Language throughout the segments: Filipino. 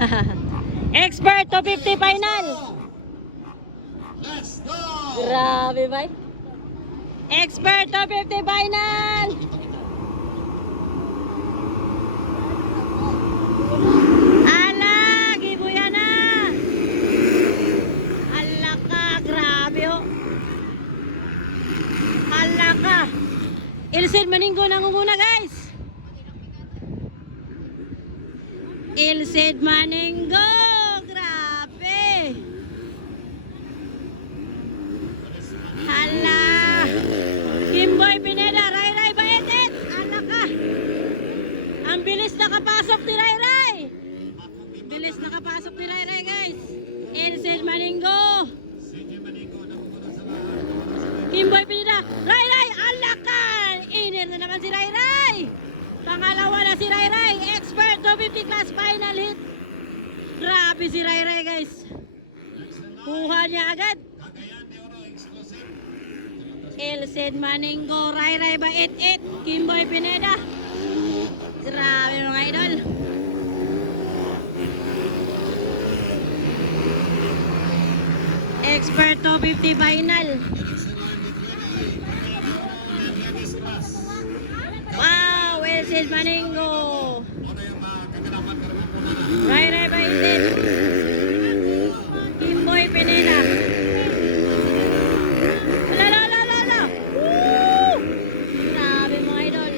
Expert 250 final. Let's go! Grabe ba? Expert 250 final. Ala, gibuya na. Ala ka, grabe oh. Ala ka. Ilsen Maninggo nangunguna guys. Ilsen Maninggo. Grabe. Hala. Kimboy Pineda, Ray Baetet. Ala ka. Ang bilis nakapasok ni Ray. Bilis nakapasok ni Ray guys. Ilsen Maninggo. Kimboy Pineda, Ray. Ala ka. Iner na naman si Ray. Pangalawa na si Ray. Expert 250 class final hit. Grabe si Ray guys. Kuha niya agad. Ilsen Maninggo, Ray Baetet, Kimboy Pineda. Grabe mga idol. Expert 250 final. Wow, Ilsen Maninggo. Ray Baetet, Kimboy Pineda. La. Woo! Grabe mga idol.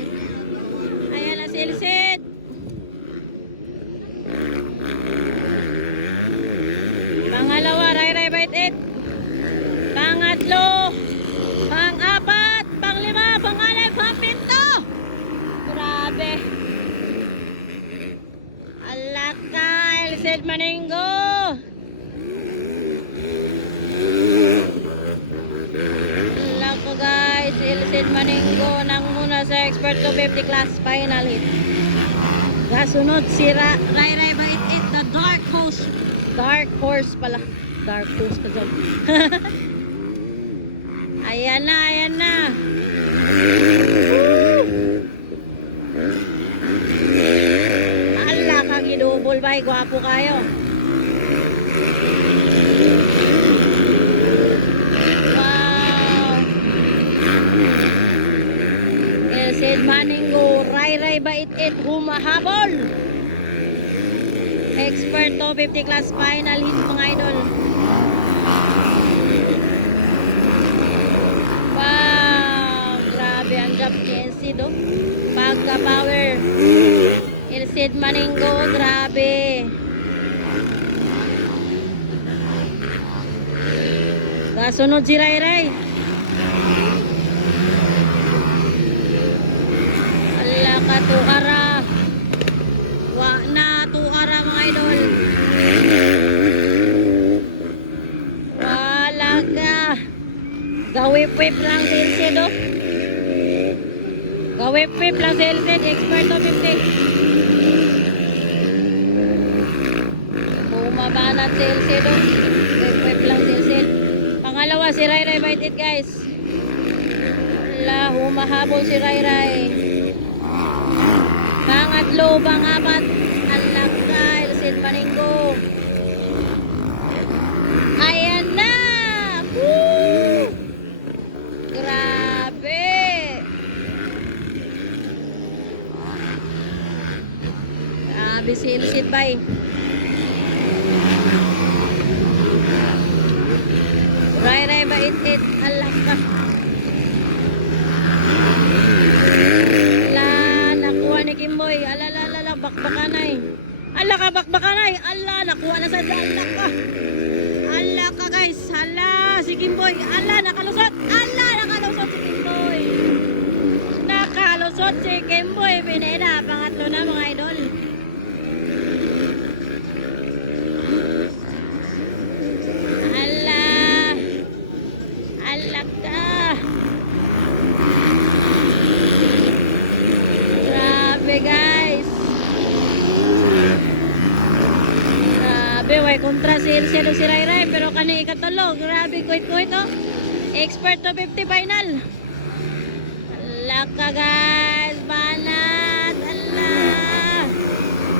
Ayan na si Ilsen. Pangalawa, Ray Baetet. Pangatlo, pang-apat, pang-lima, pang-anim, pang-pito. Grabe. Alaka, Ilsen Maninggo. Alaka guys, Ilsen Maninggo nang muna sa Expert 250 class final hit. Kasunod si Ray Baetet, the Dark Horse. Dark Horse pala. Dark Horse ka dyan. Ayan na. Ala ka, gidubol ba? Gwapo kayo. Wow. Ilsen Maninggo, Ray Baetet, humahabol. Expert 250 class final hit mga idol. Wow, grabe ang job ni Ilsen do. Pagka-power. Ilsen Maninggo, grabe. Kasunod si Ray. Ala ka, tukara. Wa na, tukara mga idol. Wala ka. Gawip-wip lang si Ilsen do. Gawip-wip lang si Ilsen. Expert 250. Bumabanat si Ilsen do. Gawip-wip lang si Ilsen. Pangalawa si Ray Baetet guys. Wala, humahabol si Ray. Pangatlo, pangapat. Anak ka, Ilsen Maninggo. Ayan na. Woo! Grabe. Grabe si Ilsen bay. Ray Baetet, alam ka. Ala, nakuha ni Kimboy. Ala, bakbakanay. Ala ka, bakbakanay. Ala, nakuha na sa ala ka. Ala ka guys. Ala, si Kimboy. Ala, nakalusot. Ala, nakalusot si Kimboy. Nakalusot si Kimboy. Pineda, pangatlo na mga idol. Guys, grabe, way kontra si Ilsen o si Ray, pero kani ikatulo, grabe, kuit oh. Expert 250 final. Alaka guys, banat.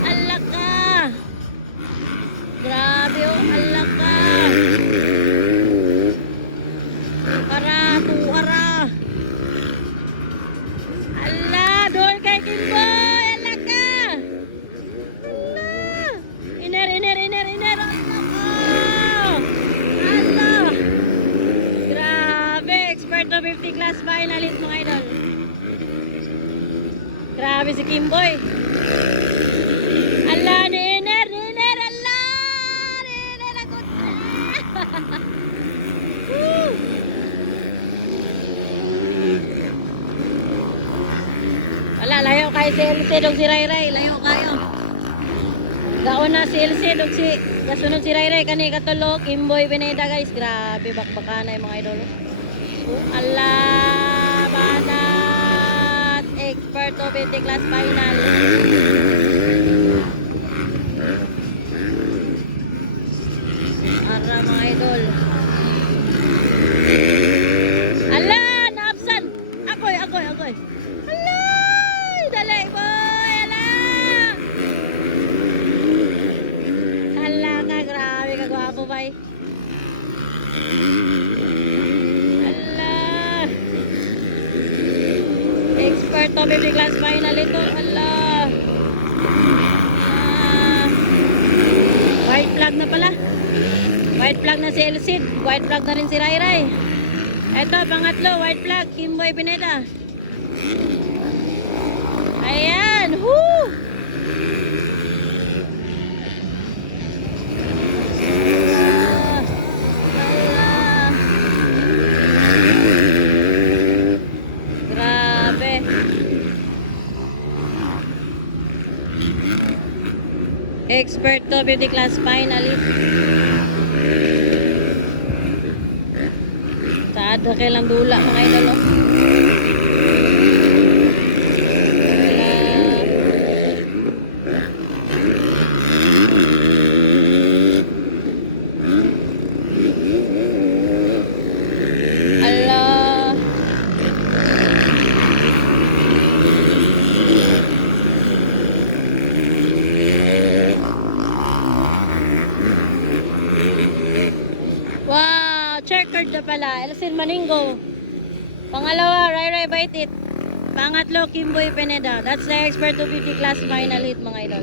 Allah ka. Ala ka. Para, tuara. Ala, doon kay Kimboy. Ala ka. Ala. Iner. Ala ka. Ala. Grabe, expert to 50 class finalist mga idol. Grabe si Kimboy. Ala, Niner, ala. Niner, ako. Woo. Wala, layo kayo si LC dog si Rayray. Layo kayo. Gauna si LC dog si kasunod si Rayray. Kani katulo, Kimboy Pineda guys. Grabe, bakbakanay mga idol. Ala, banat. Expert to 50 class final. Ara mga idol. Ala, naabsan. Akoy. Ala, dali boy. Ala ka, grabe ka gwapo bay. Ala. Expert to 50 class final ito. Ala. White flag na pala. White flag na si Elcid. White flag na rin si Rayray. Ito, pangatlo, white flag. Kimboy Pineda. Ayan. Woo! Grabe. Expert to 50 class finalist. Taada kailang dula mga idol. Oh. Allah. Wow, checkered na pala. Elsin Maningo. Pangalawa, Rayray Baitit. Pangatlo, Kimboy Pineda. That's the expert to 50 class final hit mga idol.